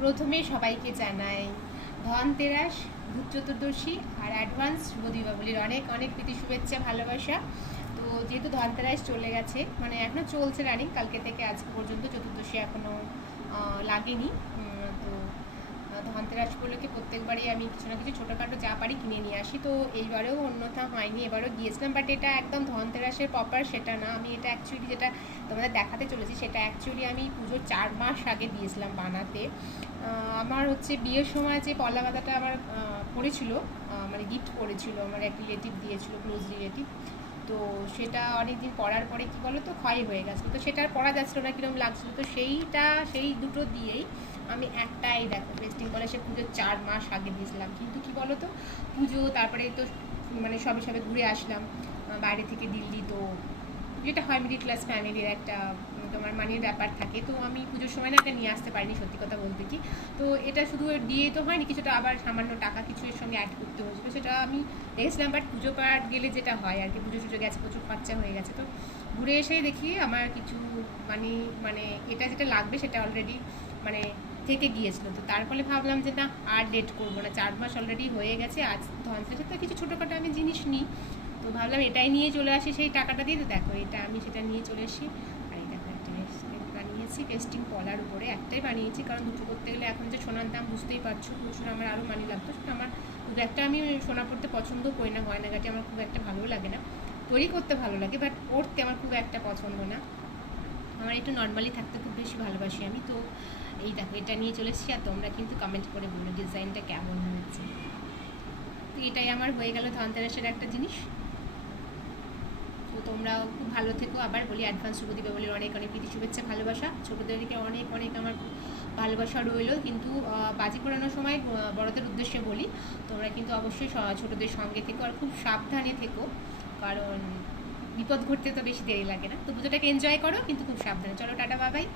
প্রথমে সবাইকে জানাই ধনতেরাস, ভূত চতুর্দশী আর অ্যাডভান্স শুভ দীপাবলির অনেক অনেক প্রীতি শুভেচ্ছা ভালোবাসা। তো যেহেতু ধনতেরাস চলে গেছে, মানে এখনও চলছে রানিং, কালকে থেকে আজ পর্যন্ত চতুর্দশী এখনও লাগেনি। তো ধনতেরাস উপলক্ষে প্রত্যেকবারই আমি কিছু না কিছু ছোটোখাটো যা পারি কিনে নিয়ে আসি। তো এইবারেও অন্যথা হয়নি, এবারেও গিয়েছিলাম, বাট এটা একদম ধনতেরাসের প্রপার সেটা না। আমি এটা অ্যাকচুয়ালি যেটা তোমাদের দেখাতে চলেছি সেটা অ্যাকচুয়ালি আমি পুজোর 4 মাস আগে দিয়েছিলাম বানাতে। আমার হচ্ছে বিয়ের সময় যে পলা গাঁদাটা আমার পড়েছিল, মানে গিফট করেছিল, আমার এক রিলেটিভ দিয়েছিল, ক্লোজ রিলেটিভ। তো সেটা অনেক দিন পরার পরে কী বলো তো ক্ষয় হয়ে গেছিলো, তো সেটা আর পরা যাচ্ছিলো না, কীরকম লাগছিলো। তো সেই দুটো দিয়েই আমি একটাই দেখো পেস্টিং করা সে পুজোর 4 মাস আগে দিয়েছিলাম। কিন্তু কী বলো তো পুজো, তারপরে তো মানে সবে সবে ঘুরে আসলাম বাইরে থেকে দিল্লি। তো যেটা হয় মিডিল ক্লাস ফ্যামিলির একটা তোমার মানির ব্যাপার থাকে, তো আমি পুজোর সময় না এটা নিয়ে আসতে পারিনি, সত্যি কথা বলতে কি। তো এটা শুধু দিয়ে তো হয়নি, কিছুটা আবার সামান্য টাকা কিছু এর সঙ্গে অ্যাড করতে হয়েছিল, সেটা আমি দেখেছিলাম। বাট পুজো পাঠ গেলে যেটা হয় আর কি, পুজো সুজো গেছে, প্রচুর খরচা হয়ে গেছে। তো ঘুরে এসেই দেখি আমার কিছু মানে এটা যেটা লাগবে সেটা অলরেডি মানে থেকে গিয়েছিলো। তো তার ফলে ভাবলাম যে না আর লেট করবো না, 4 মাস অলরেডি হয়ে গেছে। আজ ধনতেরাসে তো কিছু ছোটোখাটো আমি জিনিস নিই, তো ভাবলাম এটাই নিয়ে চলে আসি সেই টাকাটা দিয়ে। তো দেখো এটা আমি সেটা নিয়ে চলে এসেছি। আর এই দেখো একটা বানিয়েছি পেস্টিং পলার উপরে, একটাই বানিয়েছি, কারণ দুটো করতে গেলে এখন যে সোনার দাম বুঝতেই পারছো, প্রচুর আমার আরও মানি লাগতো। সেটা আমার খুব একটা, আমি সোনা পড়তে পছন্দও করি না, গয়নাগাটি আমার খুব একটা ভালোও লাগে না। তৈরি করতে ভালো লাগে, বাট পড়তে আমার খুব একটা পছন্দ না, আমার একটু নর্মালি থাকতে খুব বেশি ভালোবাসি আমি। তো এই দেখো এটা নিয়ে চলে এসেছি। আর তোমরা কিন্তু কমেন্ট করে বলো ডিজাইনটা কেমন হয়েছে। তো এটাই আমার হয়ে গেল ধনতেরাসের একটা জিনিস। তো তোমরাও খুব ভালো থেকো। আবার বলি অ্যাডভান্স শুভ দীপাবলির অনেক অনেক প্রীতি শুভেচ্ছা ভালোবাসা। ছোটোদেরকে অনেক অনেক আমার ভালোবাসা রইল। কিন্তু বাজি পোড়ানোর সময় বড়দের উদ্দেশ্যে বলি, তোমরা কিন্তু অবশ্যই ছোটোদের সঙ্গে থেকো আর খুব সাবধানে থেকো, কারণ বিপদ ঘটতে তো বেশি দেরি লাগে না। তো পুজোটাকে এনজয় করো, কিন্তু খুব সাবধানে। চলো টাটা বাবাই।